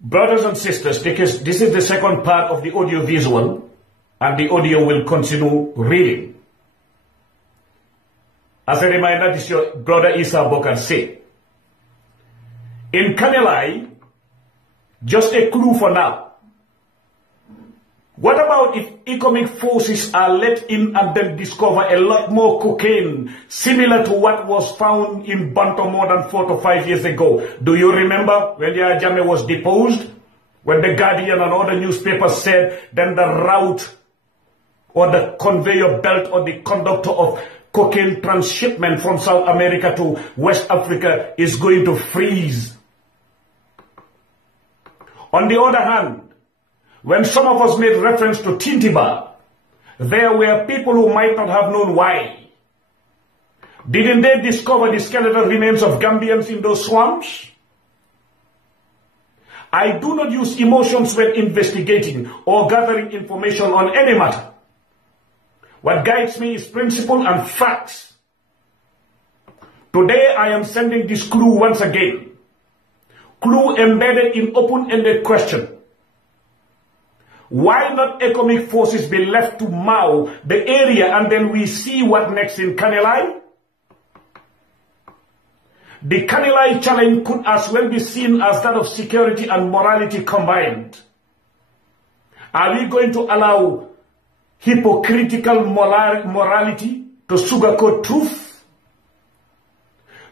Brothers and sisters, because this is the second part of the audio visual, and the audio will continue reading. As a reminder, this is your brother Essa Bokarr say. In Kanilai, just a clue for now. What about if economic forces are let in and then discover a lot more cocaine similar to what was found in Banto more than 4 to 5 years ago? Do you remember when Yaya Jammeh was deposed? When the Guardian and other newspapers said then the route or the conveyor belt or the conductor of cocaine transshipment from South America to West Africa is going to freeze. On the other hand, when some of us made reference to Tintiba, there were people who might not have known why. Didn't they discover the skeletal remains of Gambians in those swamps? I do not use emotions when investigating or gathering information on any matter. What guides me is principle and facts. Today I am sending this clue once again. Clue embedded in open-ended question. Why not economic forces be left to mow the area and then we see what next in Kanilai? The Kanilai challenge could as well be seen as that of security and morality combined. Are we going to allow hypocritical morality to sugarcoat truth?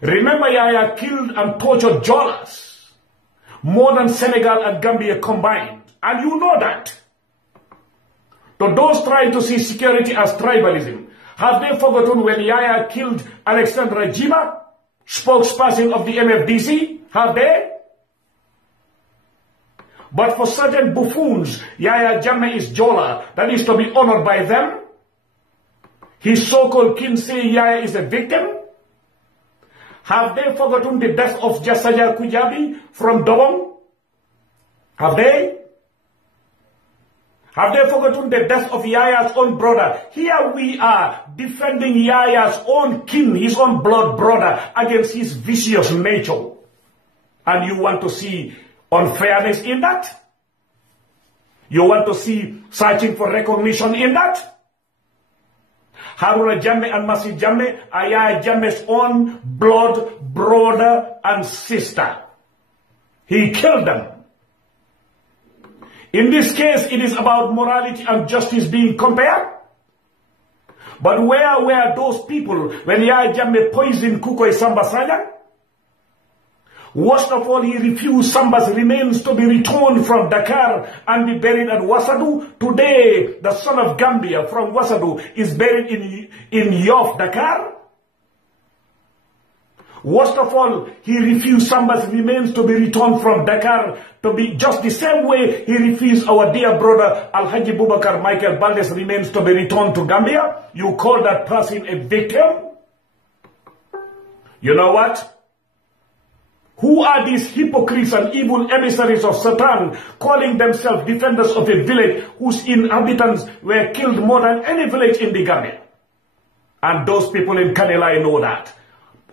Remember, Yaya killed and tortured Jolas, more than Senegal and Gambia combined, and you know that. To those trying to see security as tribalism, have they forgotten when Yaya killed Alexandra Jima, spokesperson of the MFDC? Have they? But for certain buffoons, Yaya Jammeh is Jola, that is to be honored by them. His so-called kin say Yaya is a victim. Have they forgotten the death of Jasaja Kujabi from Dobong? Have they? Have they forgotten the death of Yaya's own brother? Here we are defending Yaya's own kin, his own blood brother, against his vicious nature. And you want to see unfairness in that? You want to see searching for recognition in that? Haruna Jammeh and Masi Jammeh are Yaya Jammeh's own blood brother and sister. He killed them. In this case, it is about morality and justice being compared. But where were those people when Yaya Jammeh poisoned Kukoy Samba Sajang? Worst of all, he refused Samba's remains to be returned from Dakar and be buried at Wasadu. Today, the son of Gambia from Wasadu is buried in Yoff, Dakar. Worst of all, he refused Samba's remains to be returned from Dakar to be just the same way he refused our dear brother Alhaji Bokarr Michael Balde's remains to be returned to Gambia. You call that person a victim? You know what? Who are these hypocrites and evil emissaries of Satan calling themselves defenders of a village whose inhabitants were killed more than any village in the Gambia? And those people in Kanilai know that.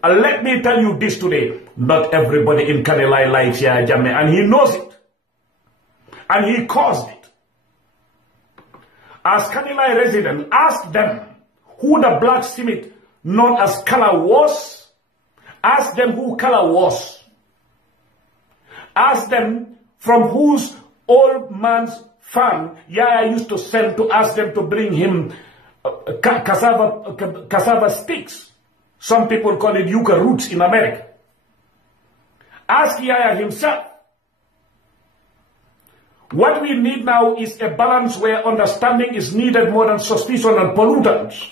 And let me tell you this today, not everybody in Kanilai likes Yaya Jammeh, and he knows it. And he caused it. As Kanilai resident, ask them who the blacksmith known as Kala was. Ask them who Kala was. Ask them from whose old man's farm Yaya used to send to ask them to bring him cassava sticks. Some people call it yucca roots in America. Ask Yaya himself. What we need now is a balance where understanding is needed more than suspicion and pollutants.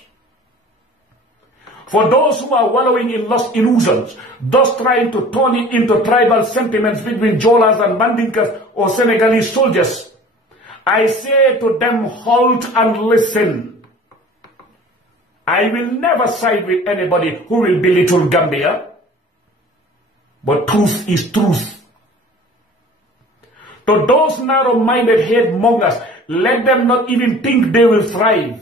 For those who are wallowing in lost illusions, thus trying to turn it into tribal sentiments between Jolas and Mandinkas or Senegalese soldiers, I say to them, halt and listen. I will never side with anybody who will belittle Gambia, but truth is truth. To those narrow-minded hate mongers, let them not even think they will thrive.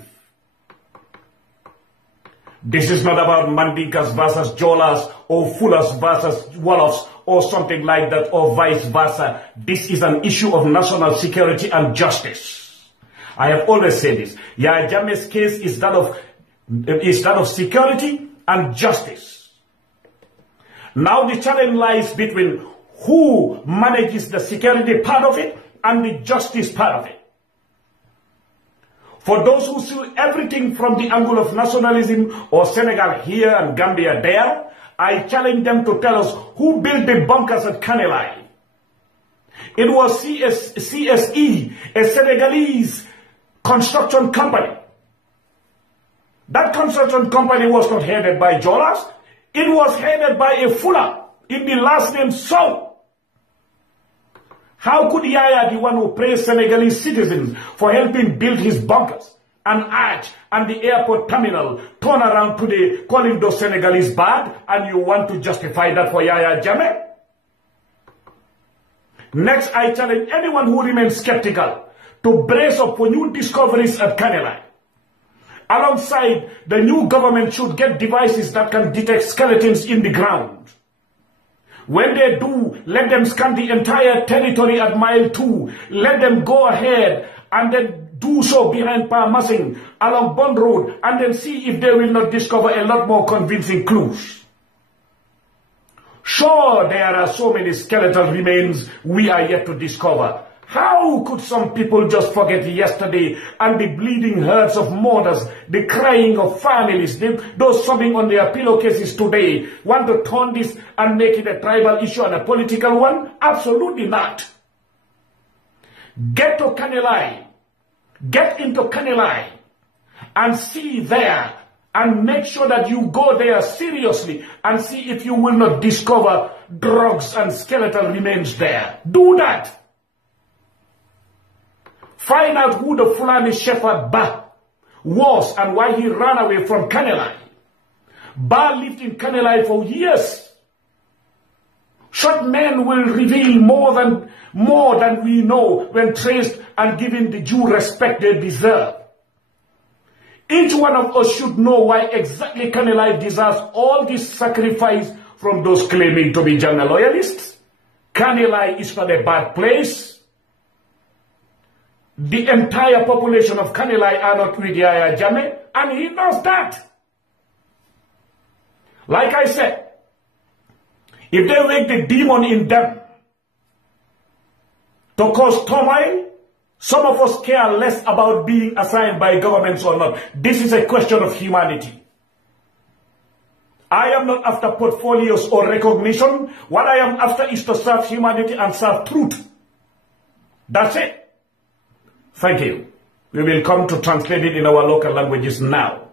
This is not about Mandinkas versus Jolas or Fulas versus Wolofs or something like that or vice versa. This is an issue of national security and justice. I have always said this. Yaya Jammeh's case is that of security and justice. Now the challenge lies between who manages the security part of it and the justice part of it. For those who see everything from the angle of nationalism or Senegal here and Gambia there, I challenge them to tell us who built the bunkers at Kanilai. It was CSE, a Senegalese construction company. That construction company was not headed by Jolas. It was headed by a Fula in the last name Sow. How could Yaya, the one who praised Senegalese citizens for helping build his bunkers and arch and the airport terminal, turn around today calling those Senegalese bad, and you want to justify that for Yaya Jammeh? Next, I challenge anyone who remains skeptical to brace up for new discoveries at Kanilai. Alongside, the new government should get devices that can detect skeletons in the ground. When they do, let them scan the entire territory at mile 2. Let them go ahead and then do so behind Parmasing along Bond Road and then see if they will not discover a lot more convincing clues. Sure, there are so many skeletal remains we are yet to discover. How could some people just forget yesterday and the bleeding herds of mothers, the crying of families, those sobbing on their pillowcases today, want to turn this and make it a tribal issue and a political one? Absolutely not. Get to Kanilai, get into Kanilai and see there and make sure that you go there seriously and see if you will not discover drugs and skeletal remains there. Do that. Find out who the Fulani shepherd Ba was and why he ran away from Kanilai. Ba lived in Kanilai for years. Short men will reveal more than we know when traced and given the due respect they deserve. Each one of us should know why exactly Kanilai deserves all this sacrifice from those claiming to be Jammeh loyalists. Kanilai is not a bad place. The entire population of Kanilai are not with Yaya Jammeh, and he knows that. Like I said, if they wake the demon in them to cause turmoil, some of us care less about being assigned by governments or not. This is a question of humanity. I am not after portfolios or recognition. What I am after is to serve humanity and serve truth. That's it. Thank you. We will come to translate it in our local languages now.